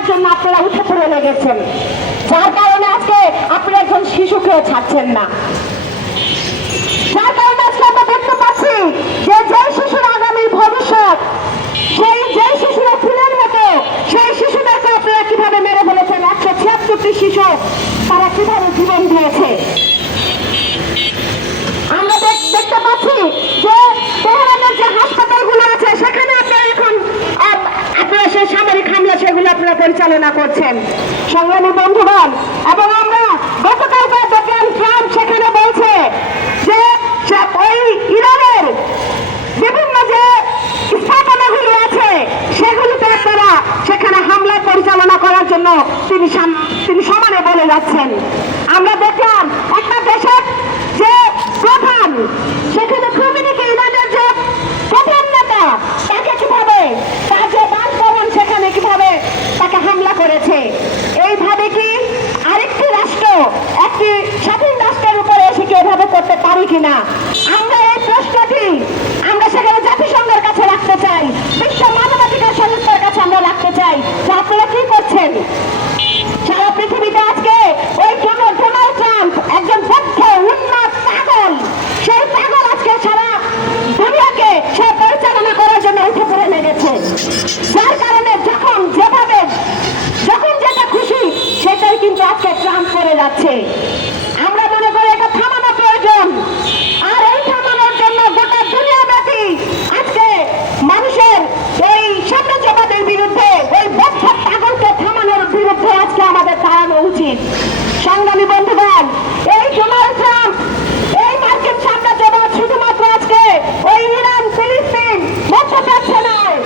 নেওয়ার জন্য আপনারা উঠে পড়ে লেগেছেন, যার কারণে আজকে আপনি একজন শিশুকেও ছাড়ছেন না। যার কারণে আজকে আমরা দেখতে পাচ্ছি যে যে শিশুর আগামী ভবিষ্যৎ, সেই যে শিশুরা ফুলের মতো, সেই শিশুদেরকে আপনারা কিভাবে মেরে ফেলেছেন। 176টি শিশু তারা কিভাবে জীবন দিয়েছে। আমরা দেখতে পাচ্ছি যে তেহরানের যে হাসপাতালগুলো আছে সেখানে আপনারা এখন আপনারা সেই সামরিক হামলা সেগুলো আপনারা পরিচালনা করছেন। সংগ্রামী বন্ধুগণ, এবং আমরা গতকালকে দেখলাম ট্রাম্প সেখানে বলছে যে ওই ইরানের বিভিন্ন যে স্থাপনাগুলো আছে সেগুলিতে আপনারা সেখানে হামলা পরিচালনা করার জন্য তিনি সমানে বলে যাচ্ছেন। আমরা দেখলাম একটা দেশের যে প্রধান সেখানে খোমেনিকে, ইরানের যে প্রধান নেতা, তাকে কিভাবে তার যে বাসভবন সেখানে কিভাবে তাকে হামলা করেছে। এইভাবে কি আরেকটি রাষ্ট্র একটি স্বাধীন রাষ্ট্রের উপরে এসে কি এভাবে করতে পারি কিনা? আমরা এই প্রশ্নটি আমরা সেখানে জাতিসংঘের কাছে রাখতে চাই, বিশ্ব মানবাধিকার সংস্থার কাছে আমরা রাখতে চাই যে আপনারা কি করছেন। সারা পৃথিবীতে আজকে ওই ডোনাল্ড ট্রাম্প একজন বদ্ধ উন্মাদ পাগল, সেই পাগল আজকে সারা দুনিয়াকে সে পরিচালনা করার জন্য উঠে পড়ে লেগেছে। যার কারণে যখন যেভাবে যখন যেটা খুশি সেটাই কিন্তু আজকে ট্রাম্প করে যাচ্ছে। আমরা মনে করি এটা থামানো প্রয়োজন। আর এই থামানোর জন্য গোটা দুনিয়াব্যাপী আজকে মানুষের এই সাম্রাজ্যবাদের বিরুদ্ধে, ওই বদ্ধ পাগলকে থামানোর বিরুদ্ধে আজকে আমাদের দাঁড়ানো উচিত। সংগ্রামী বন্ধুগণ, এই ডোনাল্ড ট্রাম্প, এই মার্কিন সাম্রাজ্যবাদ শুধুমাত্র আজকে ওই ইরান, ফিলিস্তিন, মধ্যপ্রাচ্যে নয়।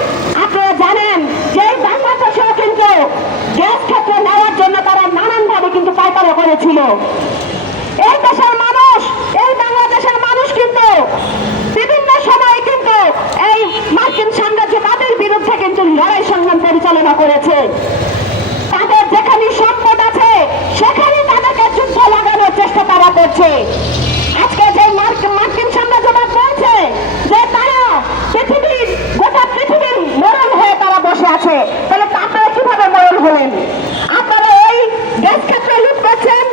আপনারা জানেন যে এই বাংলাদেশেও কিন্তু গ্যাস ক্ষেত্র নেওয়ার জন্য তারা নানানভাবে কিন্তু পায়তারা করেছিল। এই দেশের মানুষ, এই বাংলাদেশের মানুষ কিন্তু বিভিন্ন সময় কিন্তু এই মার্কিন সাম্রাজ্যবাদের বিরুদ্ধে কিন্তু লড়াই সংগ্রাম পরিচালনা করেছে। তাদের যেখানে সম্পদ আছে সেখানে তাদেরকে যুদ্ধ লাগানোর চেষ্টা তারা করছে। আজকে যে মার্কিন সাম্রাজ্যবাদ বলছে যে তারা পৃথিবীর, গোটা পৃথিবীর মরণ হয়ে তারা বসে আছে, তাহলে আপনারা কিভাবে মরণ হলেন? আপনারা এই গ্যাস ক্ষেত্রে লুট করছেন,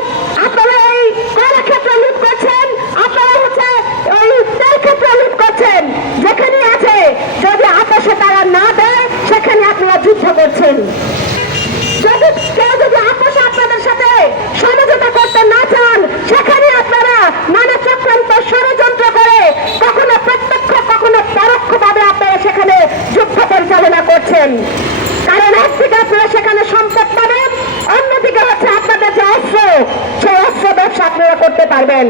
আপনারা এই কয়লা ক্ষেত্রে লুট করছেন, আপনারা হচ্ছে ওই তেল ক্ষেত্রে লুট করছেন। যেখানে আছে যদি আপোষে তারা না দেয় সেখানে আপনারা যুদ্ধ করছেন। যদি কেউ যদি আপোষে আপনাদের সাথে সমঝোতা করতে না চান সেখানে আপনারা নানা চক্রান্ত ষড়যন্ত্র করে কখনো প্রত্যক্ষ কখনো পরোক্ষভাবে আপনারা সেখানে যুদ্ধ পরিচালনা করছেন। কারণ একদিকে আপনারা সেখানে সম্পদ পাবেন, অন্যদিকে হচ্ছে আপনাদের যে অস্ত্র, সেই অস্ত্র ব্যবসা আপনারা করতে পারবেন।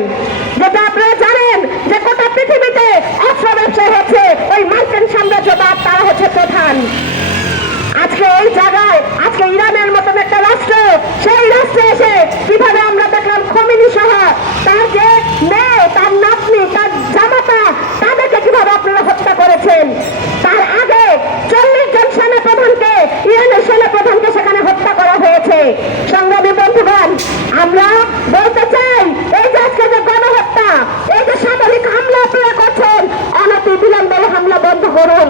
যেটা আপনারা জানেন যে গোটা পৃথিবীতে অস্ত্র ব্যবসায় হচ্ছে ওই মার্কিন সাম্রাজ্যবাদ, তারা হচ্ছে প্রধান। আজকে এই জায়গায় আজকে ইরানের মতন একটা রাষ্ট্র, সেই রাষ্ট্রে এসে কিভাবে আমরা দেখলাম খোমেনি সহ তার যে মেয়ে, তার নাতনি, তার জামাতা, তাদেরকে কিভাবে আপনারা হত্যা করেছেন। তার আগে 40 জন সেনাপ্রধানকে, ইরানের সেনাপ্রধানকে সেখানে হত্যা করা হয়েছে। সংগ্রামী বন্ধুগণ, আমরা বলতে চাই এই যে আজকে যে গণহত্যা, এই যে সামরিক হামলা আপনারা করছেন, অনতি বিলম্বে হামলা বন্ধ করুন।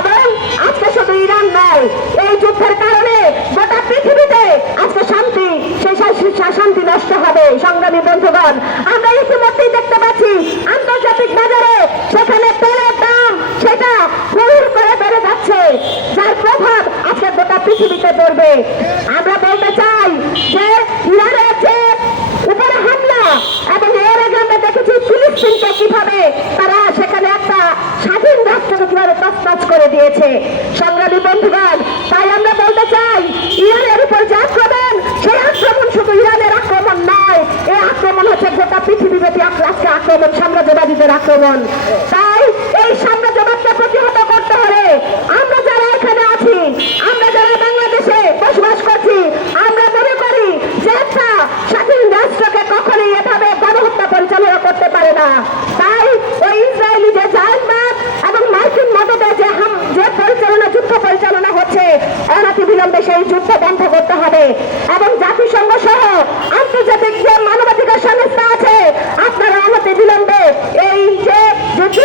এবং আজকে শুধু ইরান নয়, এই যুদ্ধের কারণে গোটা পৃথিবীতে আজকে শান্তি, সেই শান্তি নষ্ট হবে। সংগ্রামী বন্ধুগণ, আমরা ইতিমধ্যেই দেখতে পাচ্ছি আন্তর্জাতিক বাজারে সেখানে তেলের দাম সেটা হুড় করে বেড়ে যাচ্ছে, যার প্রভাব আজকে গোটা পৃথিবীতে পড়বে। আমরা বলতে চাই যে ইরানের যে উপরে হামলা, এবং এর আগে আমরা দেখেছি ফিলিস্তিনকে কিভাবে তারা সেখানে একটা স্বাধীন রাষ্ট্রকে কিভাবে তছনছ করে দিয়েছে। সংগ্রামী বন্ধুগণ, তাই আমরা বলতে চাই ইরানের উপর যে আক্রমণ, সেই আক্রমণ শুধু ইরানের আক্রমণ নয়, এই আক্রমণ হচ্ছে গোটা পৃথিবীব্যাপী আজকে আক্রমণ, সাম্রাজ্যবাদীদের আক্রমণ। তাই এই সাম্রাজ্যবাদকে প্রতিহত করতে হলে আমরা যারা এখানে আছি, আমরা যারা বাংলাদেশে বসবাস করছি, আমরা মনে করি যে একটা স্বাধীন রাষ্ট্রকে কখনোই এভাবে গণহত্যা পরিচালনা করতে পারে না। তাই ওই ইসরায়েলি যে জায়নবাদ এবং মার্কিন মদদে যে পরিচালনা, যুদ্ধ পরিচালনা হচ্ছে, অনতিবিলম্বে সেই যুদ্ধ বন্ধ করতে হবে। এবং জাতিসংঘ সহ আন্তর্জাতিক যে মানবাধিকার সংস্থা আছে, আপনারা অনতিবিলম্বে এই যে যুদ্ধ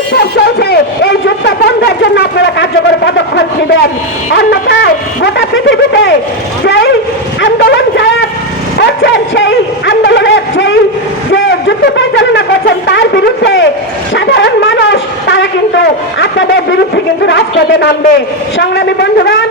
প্রতিবাদে নামবে। সংগ্রামী বন্ধুগণ,